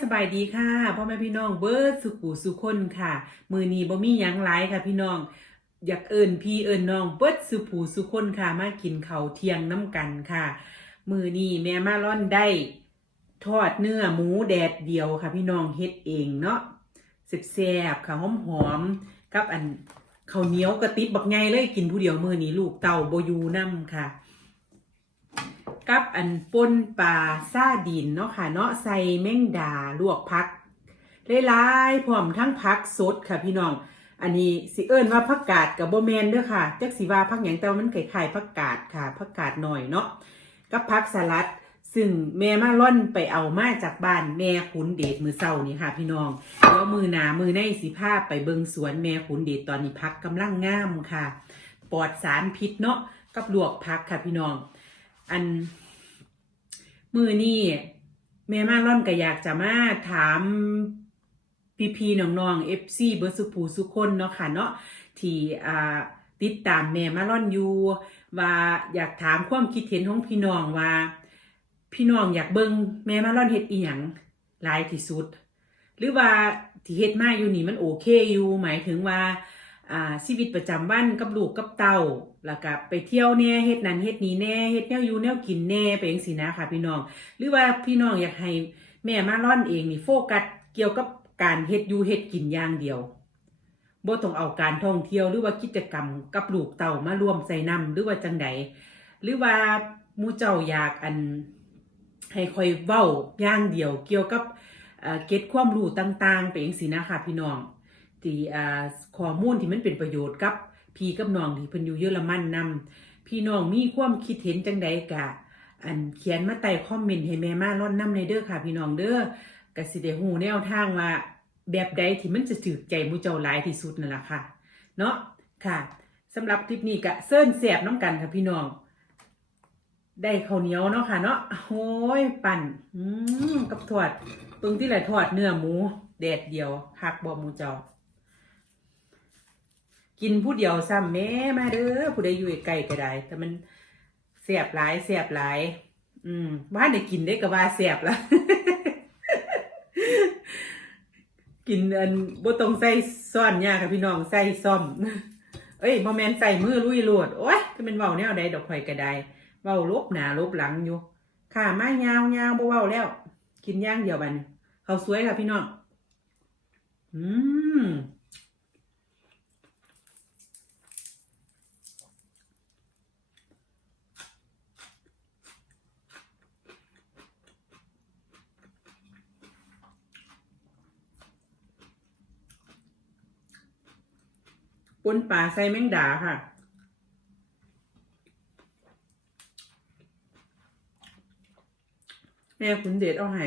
สบายดีค่ะพ่อแม่พี่น้องเบิร์ดสุขูสุคนค่ะ มือนีบ่มีหยังหลค่ะพี่น้อง อยากเอิญพี่เอิญน้องเบิร์ดสุผูสุคนค่ะ มากินเขาเทียงน้ำกันค่ะ มือนีแม่มาร่อนได้ทอดเนื้อหมูแดดเดียวค่ะ พี่น้องเฮ็ดเองเนาะแซ่บๆค่ะหอมๆกับอันข้าวเหนียวกระติบบักไงเลยกินผู้เดียวมือนี้ลูกเต่าโบยูน้ำค่ะ กับอันป่นปลาซาดินเนาะค่ะ เนาะใส่แมงดาลวกพักหลายๆพร้อมทั้งพักสดค่ะพี่น้อง อันนี้สิเอิ้นว่าผักกาดกับโบแมนเด้อค่ะจักสิว่าผักหยังแต่ว่ามันคล้ายๆผักกาดค่ะผักกาดหน่อยเนาะกับผักสลัดซึ่งแม่มาล่อนไปเอามาจากบ้านแม่ขุนเดชมือเศร้านี่ค่ะ พี่น้องเดี๋ยวมือหนามือในสิภาพไปเบิงสวนแม่ขุนเดชตอนนี้พักกำลังงามค่ะ ปลอดสารพิษเนาะกับลวกพักค่ะพี่น้อง อัน มือนี่แม่มาล่อนก็อยากจะมาถามพี่พีๆน้องๆเอฟซีเบอร์สุผูสุคนเนาะค่ะเนาะที่อ่าติดตามแม่มาล่อนอยู่ว่าอยากถามความคิดเห็นของพี่น้องว่า พี่น้องอยากเบิ่งแม่มาล่อนเฮ็ดอีหยังหลายที่สุด หรือว่าที่เฮ็ดมาอยู่นี่มันโอเคอยู่หมายถึงว่า อ่าชีวิตประจำวันกับลูกกับเต้าแล้วก็ไปเที่ยวแน่เฮ็ดนั่นเฮ็ดนี่แน่เฮ็ดแนวอยู่แนวกินแน่ไปจังซี่นะค่ะ พี่น้อง หรือว่าพี่น้องอยากให้แม่มาร่อนเองนี่โฟกัสเกี่ยวกับการเฮ็ดอยู่เฮ็ดกินอย่างเดียวบ่ต้องเอาการท่องเที่ยวหรือว่ากิจกรรมกับลูกเต่ามารวมใส่นำหรือว่าจังใดหรือว่ามู่เจ้าอยากอันให้คอยเว้าอย่างเดียว เกี่ยวกับเอ่อเก็ตความรู้ต่างๆ ไปจังซี่นะค่ะพี่น้อง ที่อ่าข้อมูลที่มันเป็นประโยชน์กับพี่กับน้องที่เพิ่นอยู่เยอรมันนำพี่น้องมีความคิดเห็นจังใดกะ อันเขียนมาใต้คอมเมนต์ให้แม่มาร่อนนำในเด้อค่ะ พี่น้องเด้อก็สิได้ฮู้แนวทางว่าแบบใดที่มันจะถูกใจมู่เจ้าหลายที่สุดนั่นล่ะค่ะ เนาะค่ะสำหรับคลิปนี้ก็เซิ้นแสบน้ำกันค่ะพี่น้อง ได้ข้าวเหนียวเนาะค่ะเนาะโอ้ยปั่นอืมกับทอดตรงที่ไหลทอดเนื้อหมูแดดเดียวหักบ่หมูเจ้า กินผู้เดียวซ้ำแม่มาเด้อผู้ใดอยู่ใกล้ก็ได้ แต่มันเสียบหลายเสียบหลาย อืมบ้าได้กินได้ก็ว่าเสียบละกินอันบ่ต้องใส่ซ่อนยาค่ะพี่น้องใส่ซ่อม เอ้ยบ่แม่นใส่มือลุยโลดโอ้ยจะเป็นเว้าแนวใดดอกข่อยก็ได้เว้าลบหน้าลบหลังอยู่ค่ะมายาวยาวบ่เว้าแล้ว กินย่างเดียวบันเขาสวยค่ะพี่น้องอืม ปนป่าใส่แมงดาค่ะ แม่ขุนเดชเอาให้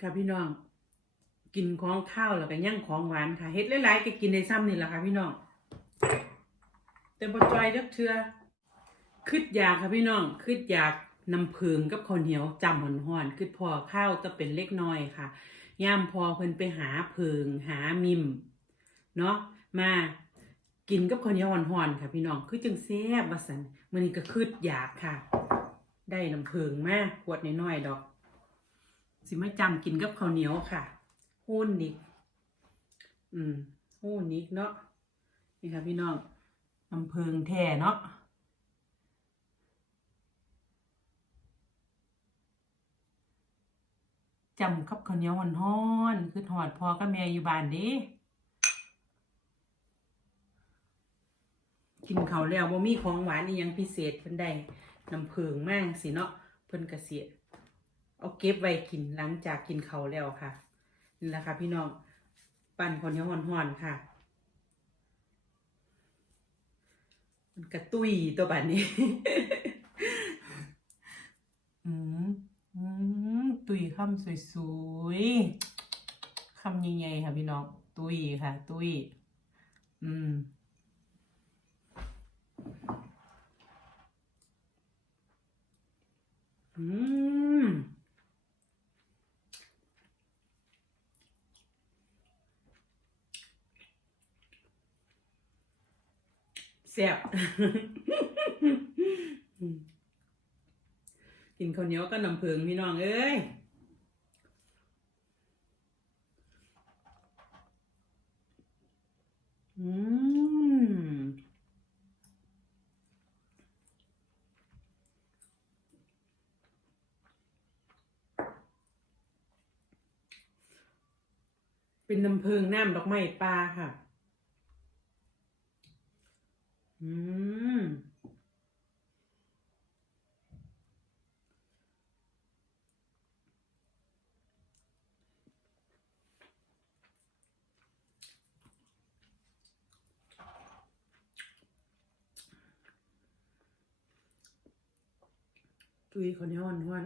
ค่ะพี่น้อง กินของข้าวแล้วก็ย่างของหวานค่ะเฮ็ดหลายๆก็กินได้ซ้ำนี่แหละค่ะพี่น้องแต่บ่จอยจักเทื่อคิดอยากค่ะพี่น้องคิดอยากน้ำผึ้งกับข้าวเหนียวจำห่อนคิดพอข้าวจะเป็นเล็กน้อยค่ะย่ามพอเพิ่นไปหาผึ้งหามิมเนาะมากินกับข้าวเหนียวหอนๆค่ะ พี่น้องคือจังแซ่บว่าซั่นมื้อนี้ก็คิดอยากค่ะ ได้น้ำผึ้งมากขวดน้อยๆดอก สิไม่จำกินกับข้าวเหนียวค่ะหุ้นนิกอืมหุ้นนิกเนาะนี่ค่ะพี่น้องน้ำเพิงแท่เนาะจำกับข้าวเหนียวฮ้อนคือถอดพอกับแม่อยู่บ้านด้กินข้าวแล้วบ่มีของหวานอีหยังพิเศษเพิ่นได้น้ำเพิงมากสิเนาะเพิ่นก็เสีย เอาเก็บไว้กินหลังจากกินเขาแล้วค่ะนี่แหละค่ะ พี่น้องปั่นคนเหนียวห่อนๆค่ะ มันกระตุยตัวแบบนี้ อืมอืมตุยคำสวยๆคำใหญ่ๆค่ะพี่น้อง ตุยค่ะ ตุยอืมอืม แซ่บกินข้าวเหนียวก็น้ำผึ้งพี่น้องเอ้ยอืมเป็นน้ำผึ้งน้ำดอกไม้ปลาค่ะ อืมตุยคนนี้อ่อนห้วน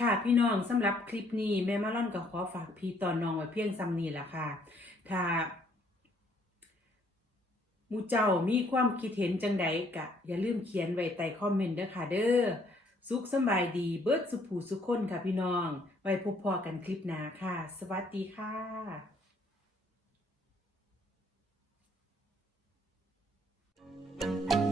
ค่ะพี่น้องสำหรับคลิปนี้แม่มาล่อนก็ขอฝากพี่ตอนน้องไว้เพียงซ้ำนี้ละค่ะ ถ้ามูเจ้ามีความคิดเห็นจังใดกะ อย่าลืมเขียนไว้ใต้คอมเมนต์เด้อค่ะเด้อสุขสบายดีเบิดสุขผูสุขคนค่ะพี่น้อง ไว้พบพอกันคลิปหน้าค่ะ สวัสดีค่ะ